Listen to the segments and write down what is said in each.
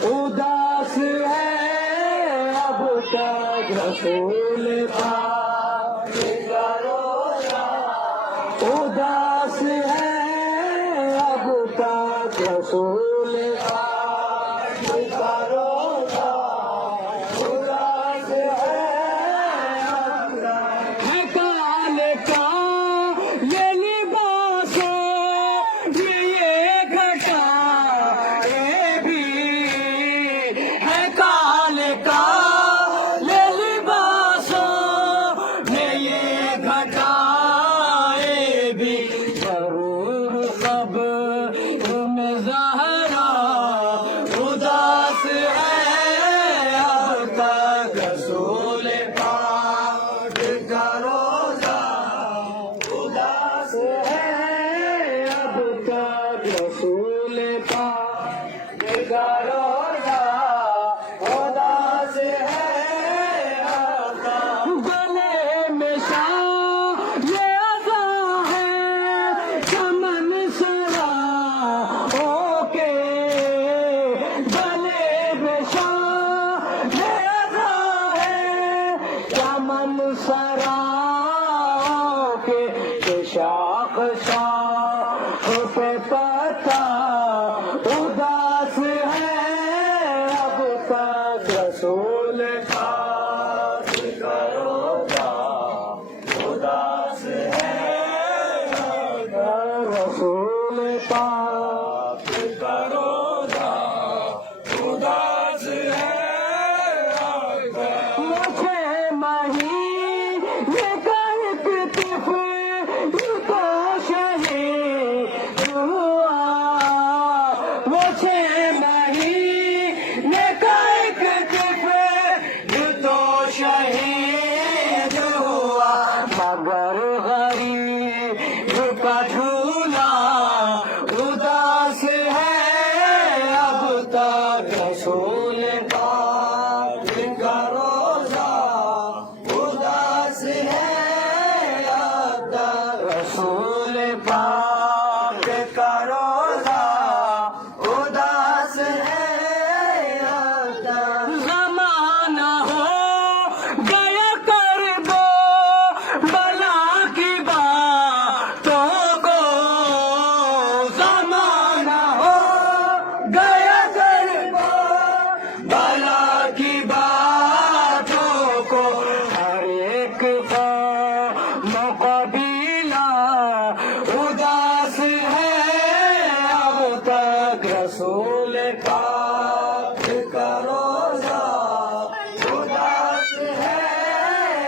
उदास है अब तक रसूल पाक का रोज़ा, उदास है अब तक रसूल पाक का रोज़ा, उदास है अब तक। है काल का ये लिबास, ये घटा भी है काल का ये लिबासों में, ये घटाए भी जरूर कब्र में ज़हरा, उदास है अब तक रसूल पाक का रोज़ा, उदास है अब तक रसूल पाक का रोज़ा, उदास है अब तक। गले में शाह ये अज़ा है चमन सरा ओके, गले में शाह ये अज़ा है चमन सरा के शाख शाख पे पता, उदास है अब तक रसूल पाक का रोज़ा, उदास है अब तक रसूल पाक का रोज़ा, उदास है अब तक। मुझे महीने का एक तिफ़ तो शहीद हुआ, मुझे महीने का एक तिफ़ तो शहीद हुआ, मगर गरीब का झूला उदास है अब तक रसूल पाक का रोज़ा, उदास है अब तक रसूल पाक का रोज़ा, उदास है अब तक। ज़माना हो गया कर दो बला की बातों को, ज़माना हो गया कर दो बला की बातों को, हर एक का मुक़ाबिला उदास है अब तक रसूल पाक का रोज़ा, उदास है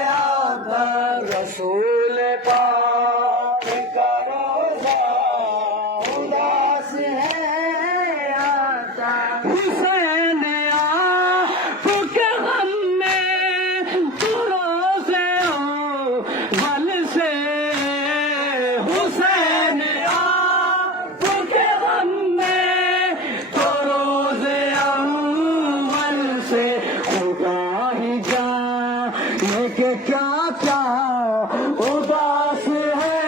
अब तक रसूल पाक का रोज़ा, उदास है अब तक। हुसैन आपके गम में तो रोज़े अव्वल से, हुसैन आपके गम में तो रोज़े अव्वल से, खुदा ही जाने के क्या क्या उदास है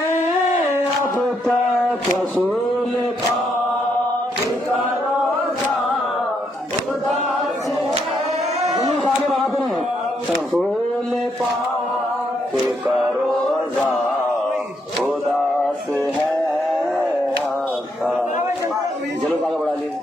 अब तक रसूल पाक का रोज़ा, उदास है रसूल पाक का रोज़ा, उदास है अब तक। चलो आगे बढ़ा लीजिए।